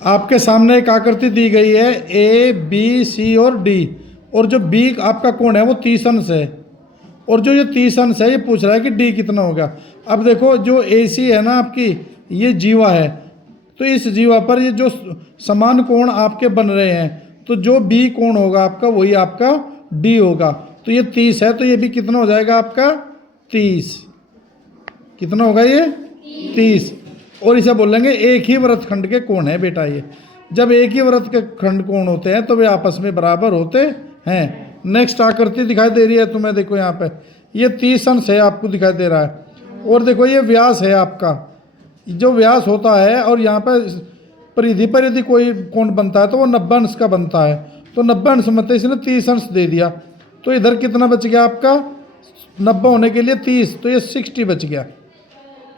आपके सामने एक आकृति दी गई है ए बी सी और डी, और जो बी आपका कोण है वो 30 अंश है, और जो ये 30 अंश है ये पूछ रहा है कि डी कितना होगा। अब देखो जो ए सी है ना आपकी, ये जीवा है, तो इस जीवा पर ये जो समान कोण आपके बन रहे हैं, तो जो बी कोण होगा आपका वही आपका डी होगा। तो ये 30 है, तो ये भी कितना हो जाएगा आपका 30। कितना होगा ये 30। और इसे बोलेंगे एक ही वृत्तखंड के कोण है बेटा। ये जब एक ही वृत्त के खंड कोण होते हैं तो वे आपस में बराबर होते हैं। नेक्स्ट आकृति दिखाई दे रही है तुम्हें, देखो यहाँ पे ये 30 अंश है आपको दिखाई दे रहा है, और देखो ये व्यास है आपका, जो व्यास होता है, और यहाँ पे परिधि पर यदि कोई कोण बनता है तो वो 90 अंश का बनता है। तो 90 अंश मतलब इसने 30 अंश दे दिया, तो इधर कितना बच गया आपका 90 होने के लिए 30, तो ये 60 बच गया।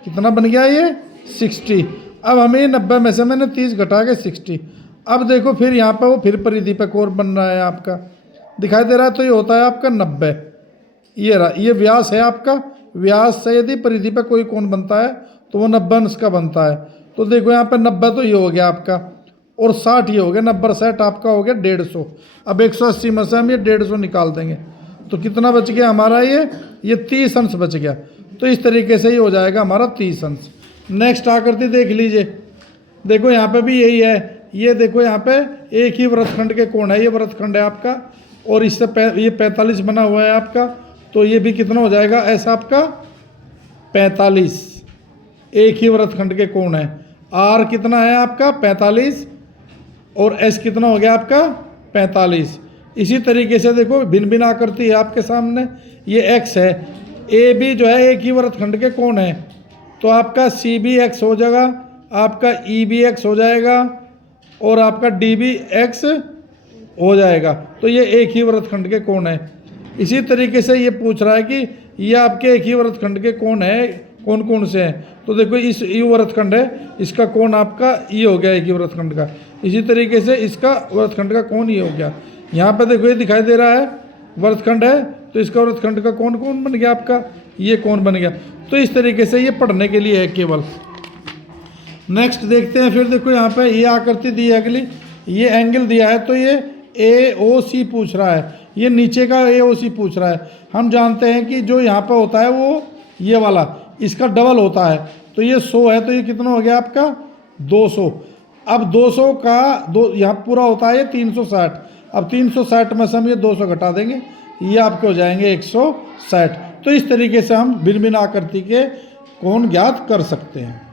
कितना बन गया ये 60। अब हमें 90 में से मैंने 30 घटा के 60। अब देखो फिर यहाँ पे वो फिर परिधि पे कोण बन रहा है आपका, दिखाई दे रहा है, तो ये होता है आपका 90। ये रहा, ये व्यास है आपका, व्यास से यदि परिधि पे कोई कोण बनता है तो वो 90 अंश का बनता है। तो देखो यहाँ पे 90 तो ये हो गया आपका, और 60 ये हो गया, 90 60 आपका हो गया 150। अब 180 में से हम ये 150 निकाल देंगे, तो कितना बच गया हमारा ये 30 अंश बच गया। तो इस तरीके से ही हो जाएगा हमारा 30 अंश। नेक्स्ट आकृति देख लीजिए, देखो यहाँ पे भी यही है, ये देखो यहाँ पे एक ही वृत्तखंड के कोण है, ये वृत्तखंड है आपका, और इससे ये 45 बना हुआ है आपका, तो ये भी कितना हो जाएगा ऐसा आपका 45। एक ही वृत्तखंड के कोण है, आर कितना है आपका 45, और एस कितना हो गया आपका 45। इसी तरीके से देखो भिन्न भिन्न आकृति है आपके सामने, ये एक्स है, ए बी जो है एक ही वृत्तखंड के कोण है, तो आपका सी बी एक्स हो जाएगा, आपका ई बी एक्स हो जाएगा, और आपका डी बी एक्स हो जाएगा। तो ये एक ही वृत्तखंड के कोण है। इसी तरीके से ये पूछ रहा है कि ये आपके एक ही वृत्तखंड के कोण है, कौन कौन से हैं। तो देखो इस ई वृत्तखंड है, इसका कोण आपका ई हो गया एक ही वृत्तखंड का। इसी तरीके से इसका वृत्तखंड का कोण ये हो गया। यहाँ पे देखो ये दिखाई दे रहा है वृत्तखंड है, तो इसका वृत्तखंड का कोण कौन बन गया आपका, ये कोण बन गया। तो इस तरीके से ये पढ़ने के लिए है केवल। नेक्स्ट देखते हैं, फिर देखो यहाँ पे ये आकृति दी है अगली, ये एंगल दिया है, तो ये ए ओ सी पूछ रहा है, ये नीचे का ए ओ सी पूछ रहा है। हम जानते हैं कि जो यहाँ पे होता है वो ये वाला इसका डबल होता है, तो ये 100 है, तो ये कितना हो गया आपका 200। अब 200 का दो यहाँ पूरा होता है ये 360। अब 360 में से हम ये 200 घटा देंगे, ये आपके हो जाएंगे 160। तो इस तरीके से हम भिन्न भिन्न आकृति के कोण ज्ञात कर सकते हैं।